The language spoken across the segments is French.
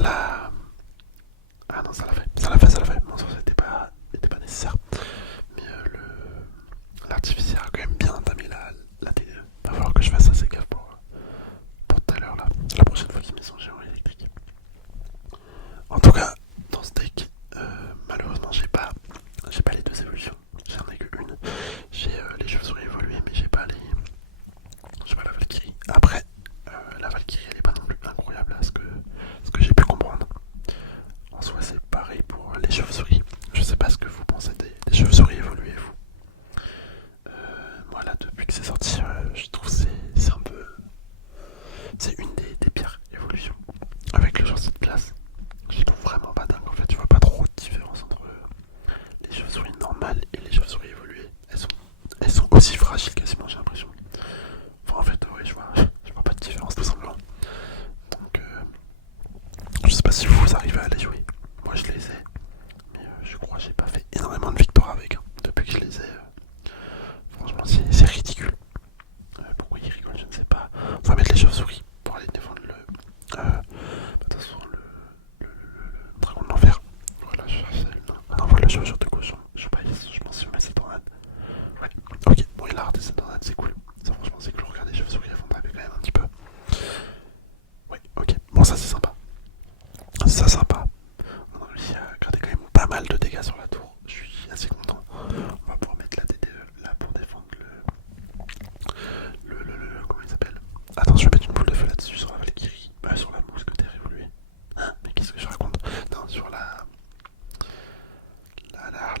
la... Ah non, ça l'a fait. Bon, ça était pas nécessaire. Mais l'artificiel a quand même bien entamé la TDE. Va falloir que je fasse assez gaffe pour tout à l'heure là. La prochaine fois qu'il met son géant électrique. En tout cas, dans ce deck, malheureusement j'ai pas les deux évolutions. J'en ai qu'une. J'ai les chauves-souris évolués, mais j'ai pas la Valkyrie. Après, la Valkyrie elle est pas non plus incroyable à ce que j'ai pu comprendre. En soi c'est pareil pour les chauves-souris. Je sais pas ce que vous pensez des chauves-souris évoluées vous. Moi là depuis que c'est sorti, je trouve que c'est un peu... C'est une des pires évolutions. Avec le changement de classe, je trouve vraiment pas dingue en fait. Tu vois pas trop de différence entre les chauves-souris normales et les chauves-souris évoluées. Elles sont aussi fragiles quasiment, j'ai l'impression. Enfin en fait ouais, je vois pas de différence tout simplement. Donc je sais pas si vous arrivez à les jouer. Moi je les ai, mais je crois que j'ai pas fait énormément de victoires avec, hein. Depuis que je les ai, franchement c'est ridicule. Pourquoi ils rigolent, je ne sais pas. On va mettre les chauves-souris pour aller défendre de toute façon, le dragon de l'enfer. Voilà, je cherchais le nom. Ah non, voilà, je de cochon. Je pense que je mets cette tornade. Ouais, ok, bon, il a raté cette tornade, c'est cool. Ça, franchement, c'est cool. Regardez, les chauves-souris, elles font taper quand même un petit peu. Ouais, ok, bon, ça c'est sympa. Ça, sympa. On a réussi à garder quand même pas mal de dégâts sur la tour. Je suis assez content. On va pouvoir mettre la DDE là pour défendre comment il s'appelle. Attends, je vais mettre une boule de feu là-dessus sur la Valkyrie. Sur la mousquetaire évoluée. Hein, mais qu'est-ce que je raconte? Non, sur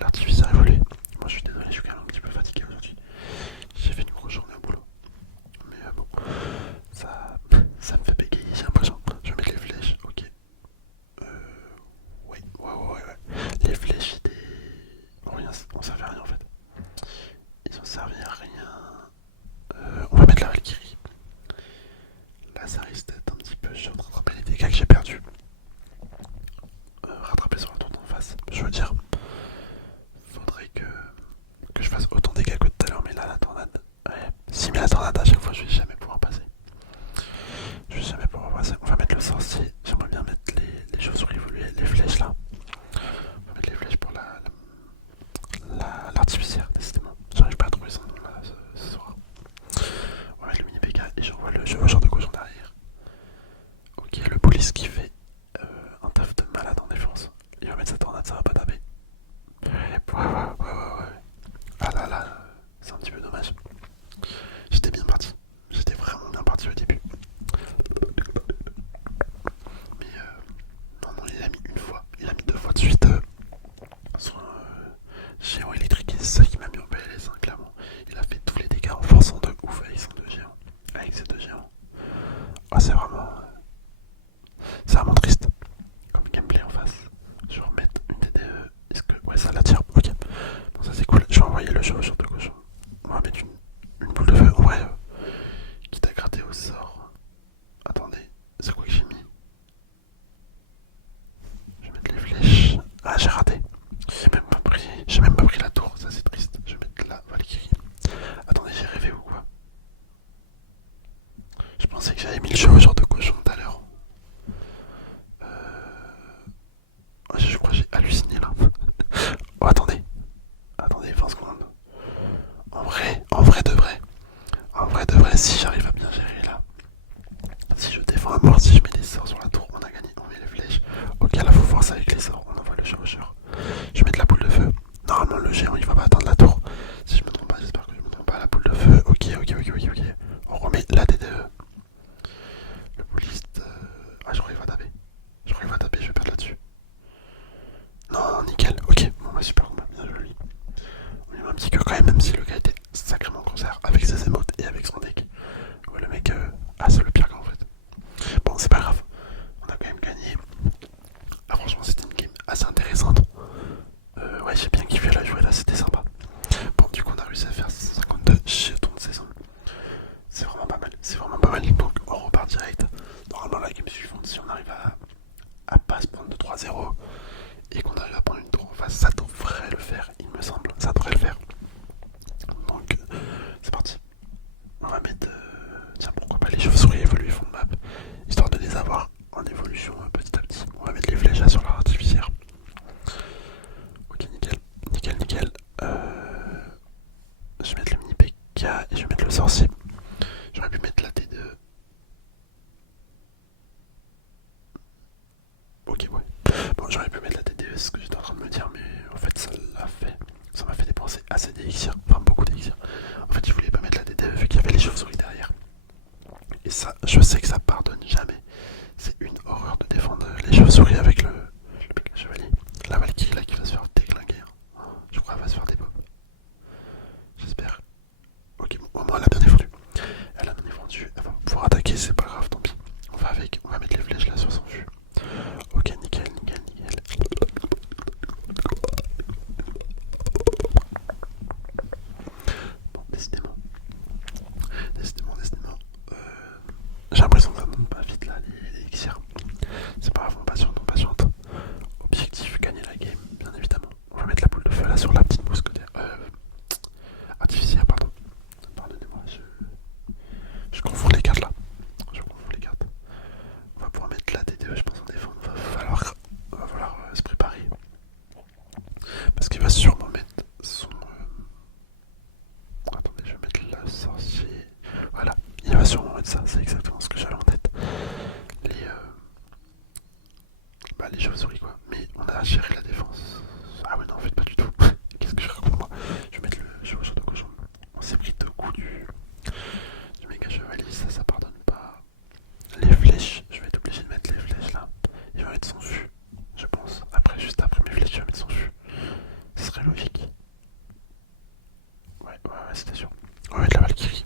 l'artificier évolué. Moi je suis désolé, je suis quand même un petit peu fatigué aujourd'hui. J'ai fait une grosse journée au boulot. Mais bon, ça me fait bégayer, j'ai l'impression. Je vais mettre les flèches, ok. Euh, ouais. Les flèches, rien, on servait à rien en fait. Ils ont servi à rien. On va mettre la Valkyrie. Là, ça risque d'être un petit peu. Je vais rattraper les dégâts que j'ai perdus. Rattraper sur la tour d'en face. Je veux dire, faudrait que je fasse autant de dégâts que tout à l'heure, mais là, la tornade. Ouais, si, mais la tornade, à chaque fois, je vais jamais pouvoir passer. On va mettre le sorcier. J'aimerais bien mettre les chauves-souris évoluées, les flèches là. On va mettre les flèches pour l'artificière, décidément. J'arrive pas à trouver son nom là ce soir. On va mettre le mini PK et j'envoie le chevaucheur de gauche en arrière. Ok, le police qui fait un taf de malade en défense. Il va mettre sa tornade, ça va pas taper. Ouais. Ah là, c'est un petit peu dommage. J'étais bien parti. J'étais vraiment bien parti au début. Mais non, il a mis une fois. Il a mis deux fois de suite son géant électrique. Et c'est ça qui m'a mis en PLS, hein, clairement. Il a fait tous les dégâts en forçant de ouf avec son deux géants. Avec ses deux géants. Oh, c'est vraiment triste comme gameplay en face. Je vais remettre une TDE. Est-ce que... Ouais, ça l'attire. Ok. Bon, ça c'est cool. Je vais envoyer le chevaucheur de gauche. On va mettre une boule de feu. En vrai, quitte à gratter au sort. Attendez, c'est quoi que j'ai mis? Je vais mettre les flèches. Ah, j'ai raté. J'ai même pas pris la tour. Ça c'est triste. Je vais mettre la Valkyrie. Attendez, j'ai rêvé ou quoi? Je pensais que j'avais mis le chevaucheur de cochon tout à l'heure. Je crois que j'ai halluciné là. Oh, attendez 20 secondes. En vrai de vrai, si j'arrive à bien gérer là, si je défends à mort, si je mets les sorts sur la tour, on a gagné, on met les flèches. Ok, là faut voir ça avec les sorts, on envoie le chevaucheur. Je vais mettre la boule de feu. Normalement le géant il va pas atteindre la tour. Si je me trompe pas, j'espère que je me trompe pas, la boule de feu. Ok. On remet la DDE. Le bouliste. Ah, je crois qu'il va taper. Je vais perdre là-dessus. Non, nickel. Ok, bon bah super, on va bien joli. On lui met un petit cœur quand même si le gars était sacrément cancer avec ses émotes et avec son deck. Ouais, le mec, c'est le pire gars en fait. Bon, c'est pas grave, on a quand même gagné. Ah, franchement, c'était une game assez intéressante. Ouais, j'ai bien kiffé la jouer là, c'était sympa. Bon, du coup, on a réussi à faire 52 jetons de saison. C'est vraiment pas mal. Donc, on repart direct. Normalement, la game suivante, si on arrive à pas se prendre de 3-0 et qu'on arrive à prendre une tour en face, ça devrait le faire, il me semble. Ça devrait le faire. Donc, c'est parti. On va mettre. Tiens, pourquoi pas les chauves-souris évoluer fond de map, histoire de les avoir en évolution petit à petit. j'aurais pu mettre la TDE, c'est ce que j'étais en train de me dire, mais en fait ça l'a fait. Ça m'a fait dépenser assez d'élixir, enfin beaucoup d'élixir. En fait, je voulais pas mettre la TDE vu qu'il y avait les chauves-souris derrière. Et ça, je sais que ça pardonne jamais. C'est une horreur de défendre les chauves-souris avec le chevalier. La Valkyrie là qui va se faire déglinguer. Je crois qu'elle va se faire des bombes. J'espère. Ok, bon, au moins elle a bien défendu. Elle a bien défendu, elle va pouvoir attaquer, c'est pas grave, tant pis. On va mettre les flèches là sur son vue. Ok, nickel, nickel, nickel. Bon, décidément. Décidément. J'ai l'impression que ça monte pas vite là, les élixirs. C'est pas grave, on patiente. Objectif, gagner la game, bien évidemment. On va mettre la boule de feu là sur la petite mousquetaire. Artificière, pardon. Pardonnez-moi, je confonds les cartes là. On va pouvoir mettre la DDE, je pense, en défense. Va falloir se préparer. Parce qu'il va sûrement mettre son. Attendez, je vais mettre le sorcier. Voilà, il va sûrement mettre ça, c'est exactement ce que j'avais en tête. Les chauves-souris quoi. Mais on a géré la défense. Ah ouais, non, en fait, pas du tout. Qu'est-ce que je raconte moi? Je vais mettre le chevaucheur de cochon. On s'est pris deux coups du méga chevalier, ça pardonne pas. Les flèches, je vais être obligé de mettre les flèches là. Il va mettre son fût, je pense. Juste après mes flèches, il va mettre son fût. Ce serait logique. Ouais, c'était sûr. On va mettre la Valkyrie.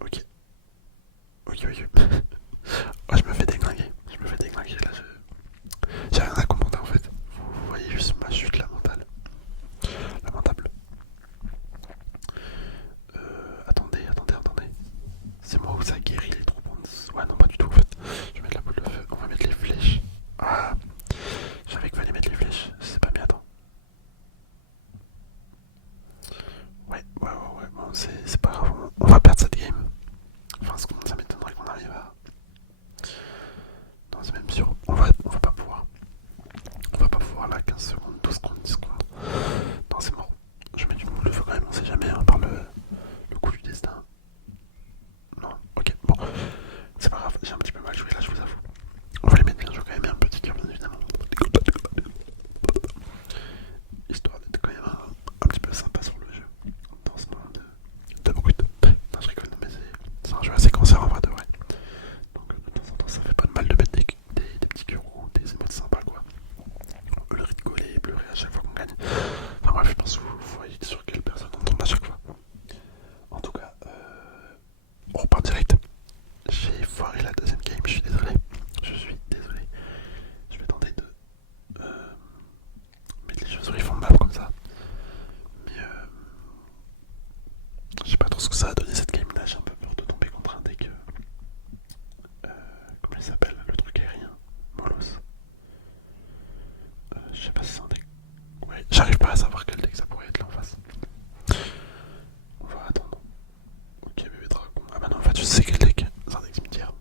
Ok. Oh, je me fais déglinguer. Là, j'ai rien à commenter en fait. Vous voyez juste ma chute lamentable. Attendez. C'est moi où ça guérit les troupes. Ouais, non, pas du tout en fait. Je vais mettre la boule de feu. On va mettre les flèches. Ah, je savais qu'il fallait mettre les flèches. C'est pas bien, attends. Ouais. Bon, c'est pas grave. On va perdre cette game. Enfin, ça m'étonnerait qu'on arrive à. Non, c'est même sûr. On va pas pouvoir. On va pas pouvoir là. 15 secondes, 12 secondes, 10 secondes. Non, c'est mort. Je mets du boule de feu quand même. On sait jamais hein, par le coup du destin. Non, ok, bon. C'est pas grave. J'ai un petit peu mal joué là, je vous avoue. On va les mettre bien joués quand même. Et un petit cœur, bien évidemment. Histoire d'être quand même un petit peu sympa sur le jeu. Dans ce mode de brut. Non, je rigole, mais c'est un jeu assez cancer en vrai de vrai. Donc de temps en temps, ça fait pas de mal de mettre des petits cœurs ou des émotes sympas quoi. Le rigoler et pleurer à chaque fois qu'on gagne. Enfin bref, je pense que vous voyez sur quelle personne on tombe à chaque fois. En tout cas, on repart direct. J'ai foiré la deuxième game, je suis désolé. Je vais tenter de mettre les choses sur les fonds de map comme ça. Mais je sais pas trop ce que ça a donné cette game là. J'ai un peu peur de tomber contre un deck. Comment il s'appelle le truc aérien? Molos. Je sais pas si c'est un deck. Ouais, j'arrive pas à savoir quel deck ça pourrait être là en face. On va attendre. Ok, bébé dragon. Ah bah non, en fait, je sais quel deck. C'est un deck cimetière.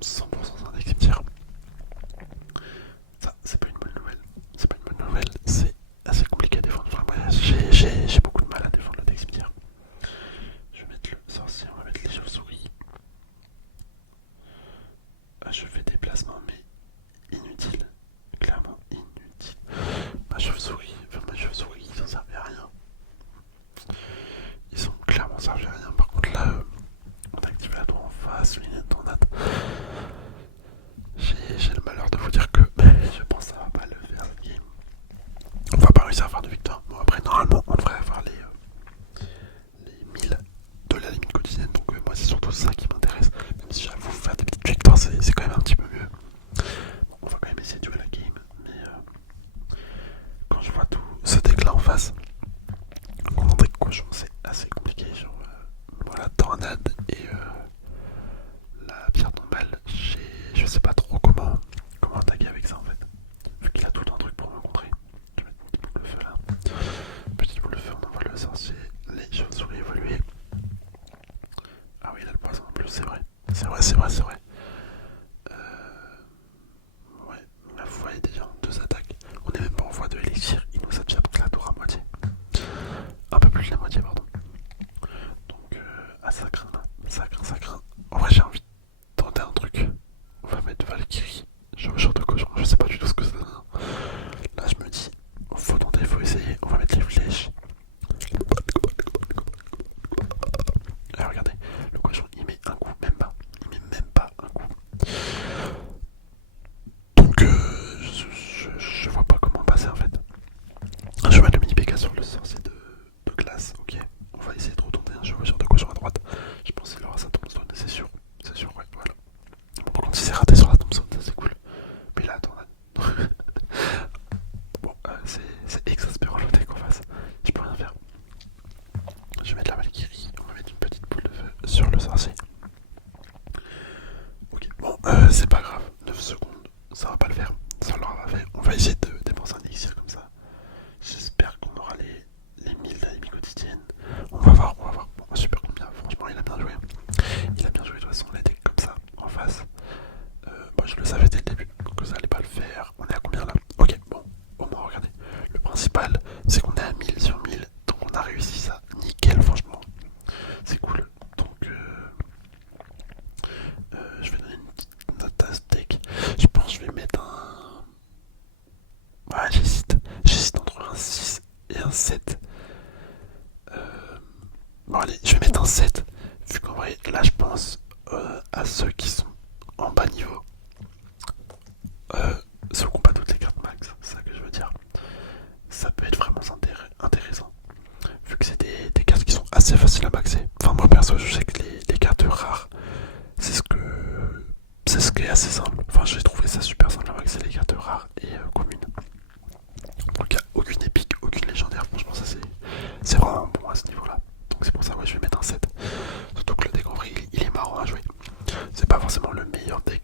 100% c'est un deck cimetière. Ça, c'est pas une bonne nouvelle. C'est assez compliqué à défendre. Enfin, moi, j'ai beaucoup de mal à défendre le deck cimetière. Je vais mettre le sorcier, on va mettre les chauves-souris. Je fais des placements, mais inutiles. Clairement inutiles. Ma chauve-souris, ils ont servi à rien. Ils ont clairement servi à rien. Par contre, là, on a activé la tour en face, une tornade. J'ai le malheur de vous dire que je pense que ça va pas le faire cette game. On va pas réussir à faire de victoire. Bon, après, normalement, on devrait avoir les 1000 de la limite quotidienne. Donc, moi, c'est surtout ça qui m'intéresse. Même si j'avoue, faire des petites victoires, c'est quand même un petit peu mieux. Bon, on va quand même essayer de jouer la game. Mais quand je vois tout ce deck là en face, contre un deck cochon, c'est assez compliqué. Genre, voilà, tornade et la pierre tombale. Je sais pas trop comment attaquer avec ça en fait. Vu qu'il a tout un truc pour me contrer. Je vais mettre une petite boule de feu là. Petite boule de feu, on envoie le sorcier. Les chauves-souris évoluées. Ah oui, il a le poison en plus, c'est vrai. Ouais, là vous voyez déjà en deux attaques. On est même pas en voie de élixir. Il nous a déjà pris la tour à moitié. Un peu plus de la moitié, pardon. Donc, ça craint. En vrai, j'ai envie de tenter un truc. On va mettre Valkyrie. Je change de côté. cochon, je sais pas du tout ce que ça donne. Là je me dis, faut tenter, faut essayer, on va mettre les flèches. Alors regardez, le cochon il met un coup, même pas. Il met même pas un coup. Donc je vois pas comment passer en fait. Je vais mettre le mini Pega sur le sorcier de glace, ok. On va essayer de retourner un chevaucheur de cochon à droite. Je pense qu'il aura sa tombstone, c'est sûr. C'est sûr, ouais, voilà. Bon, par contre, il s'est raté sur la tombstone, ça c'est cool. Mais là, attends, là. Bon, c'est exaspérant le deck en face. Je peux rien faire. Je vais mettre la Valkyrie. On va mettre une petite boule de feu sur le sorcier. Ok, bon, c'est pas grave. 9 secondes, ça va pas le faire. Ça l'aura fait. On va essayer de dépenser un élixir comme ça. J'espère qu'on aura les 1000 d'animés quotidiennes. On va voir, on va voir. Bon, super combien. Franchement, il a bien joué. Il a bien joué de toute façon, les decks comme ça, en face. Moi, je le savais dès le début que ça allait pas le faire. On est à combien là? Ok, bon, au moins, regardez. Le principal, c'est qu'on est à 1000 sur 1000. Donc, on a réussi ça. Nickel, franchement. C'est cool. Donc, je vais donner une petite note à ce deck. Je pense que je vais mettre un. Ouais, j'hésite. J'hésite entre un 6 et un 7. Bon, allez, je vais mettre un 7. Vu qu'en vrai, là, je pense à ceux qui sont en bas niveau. Ceux qui n'ont pas toutes les cartes max, c'est ça que je veux dire. Ça peut être vraiment intéressant. Vu que c'est des cartes qui sont assez faciles à maxer. Enfin, moi perso, je sais que les cartes rares, c'est ce qui est assez simple. Enfin, j'ai trouvé ça super simple à maxer les cartes rares et communes. Donc, il n'y a aucune épique, aucune légendaire. Franchement, ça c'est vraiment bon à ce niveau-là. Donc, c'est pour ça que je vais mettre un 7. Surtout que le deck en vrai, il est marrant à jouer. C'est pas forcément le meilleur deck